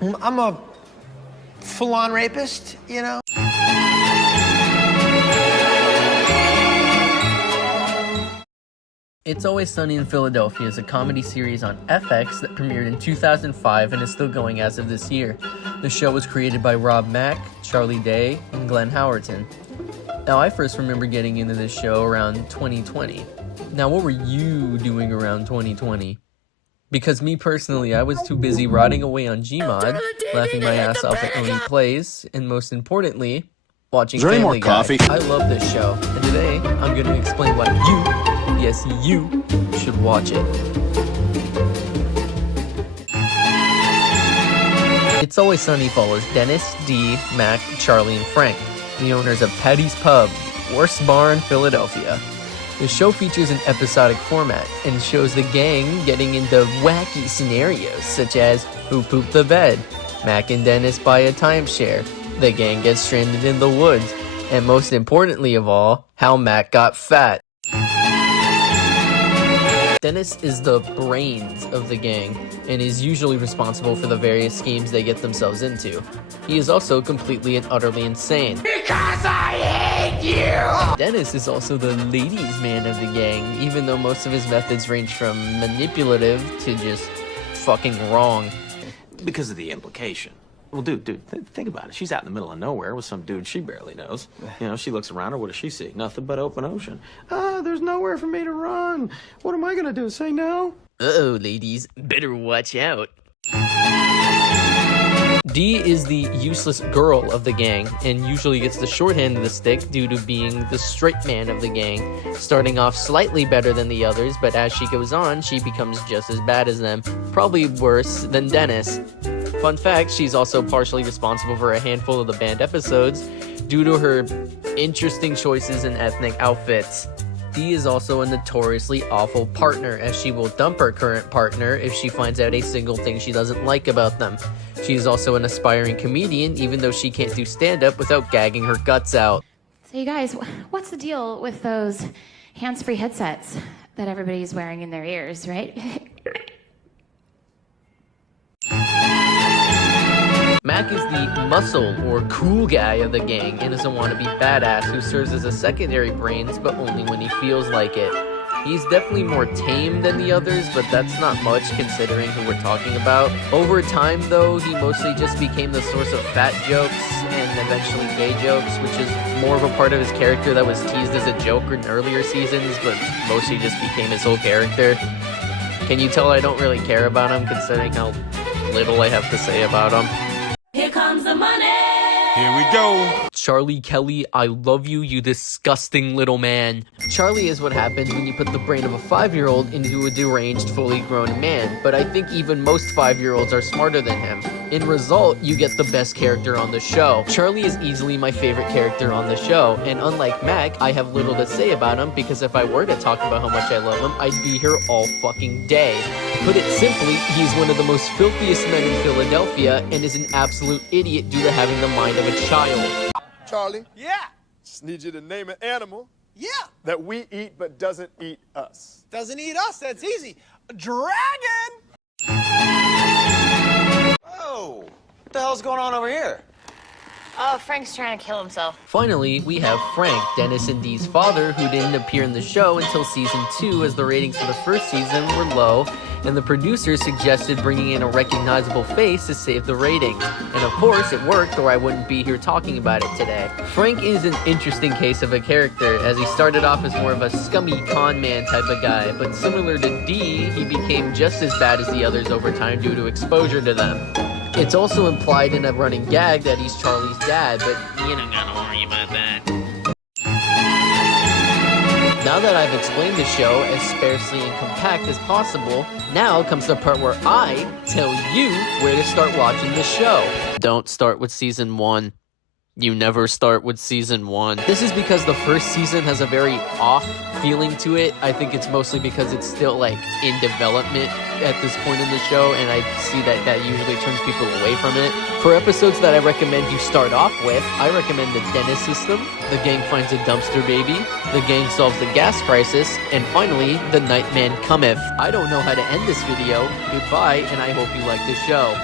I'm a full-on rapist, you know? It's Always Sunny in Philadelphia is a comedy series on FX that premiered in 2005 and is still going as of this year. The show was created by Rob Mack, Charlie Day, and Glenn Howerton. Now, I first remember getting into this show around 2020. Now, what were you doing around 2020? Because me personally, I was too busy rotting away on Gmod, laughing my ass off at Oni Plays, and most importantly, watching Family Guy. I love this show, and today I'm going to explain why you, yes you, should watch it. It's Always Sunny follows Dennis, Dee, Mac, Charlie, and Frank, the owners of Patty's Pub, Worst Bar in Philadelphia. The show features an episodic format and shows the gang getting into wacky scenarios such as who pooped the bed, Mac and Dennis buy a timeshare, the gang gets stranded in the woods, and most importantly of all, how Mac got fat. Dennis is the brains of the gang and is usually responsible for the various schemes they get themselves into. He is also completely and utterly insane. Because I hate you! Dennis is also the ladies' man of the gang, even though most of his methods range from manipulative to just fucking wrong. Because of the implication. Well, dude, think about it. She's out in the middle of nowhere with some dude she barely knows. You know, she looks around her, what does she see? Nothing but open ocean. There's nowhere for me to run. What am I gonna do, say no? Uh-oh, ladies, better watch out. Dee is the useless girl of the gang, and usually gets the short end of the stick due to being the straight man of the gang, starting off slightly better than the others, but as she goes on, she becomes just as bad as them, probably worse than Dennis. Fun fact, she's also partially responsible for a handful of the banned episodes due to her interesting choices in ethnic outfits. Dee is also a notoriously awful partner, as she will dump her current partner if she finds out a single thing she doesn't like about them. She is also an aspiring comedian, even though she can't do stand-up without gagging her guts out. So you guys, what's the deal with those hands-free headsets that everybody's wearing in their ears, right? Mac is the muscle or cool guy of the gang and is a wannabe badass who serves as a secondary brains, but only when he feels like it. He's definitely more tame than the others, but that's not much considering who we're talking about. Over time though, he mostly just became the source of fat jokes and eventually gay jokes, which is more of a part of his character that was teased as a joke in earlier seasons, but mostly just became his whole character. Can you tell I don't really care about him considering how little I have to say about him? Here comes the money. Here we go. Charlie Kelly, I love you, you disgusting little man. Charlie is what happens when you put the brain of a 5-year-old into a deranged, fully grown man, but I think even most 5-year-olds are smarter than him. In result, you get the best character on the show. Charlie is easily my favorite character on the show, and unlike Mac, I have little to say about him because if I were to talk about how much I love him, I'd be here all fucking day. Put it simply, he's one of the most filthiest men in Philadelphia and is an absolute idiot due to having the mind of a child. Charlie? Yeah. Just need you to name an animal. Yeah. That we eat but doesn't eat us. Doesn't eat us. That's easy. A dragon. Oh, what the hell's going on over here? Oh, Frank's trying to kill himself. Finally, we have Frank, Dennis and Dee's father, who didn't appear in the show until season 2 as the ratings for the first season were low, and the producers suggested bringing in a recognizable face to save the ratings. And of course, it worked, or I wouldn't be here talking about it today. Frank is an interesting case of a character, as he started off as more of a scummy con man type of guy, but similar to Dee, he became just as bad as the others over time due to exposure to them. It's also implied in a running gag that he's Charlie's dad, but you don't gotta worry about that. Now that I've explained the show as sparsely and compact as possible, now comes the part where I tell you where to start watching the show. Don't start with season 1. You never start with season 1. This is because the first season has a very off feeling to it. I think it's mostly because it's still like in development at this point in the show, and I see that usually turns people away from it. For episodes that I recommend you start off with, I recommend the Dennis system, the gang finds a dumpster baby, the gang solves the gas crisis, and finally, the Nightman cometh. I don't know how to end this video. Goodbye, and I hope you like the show.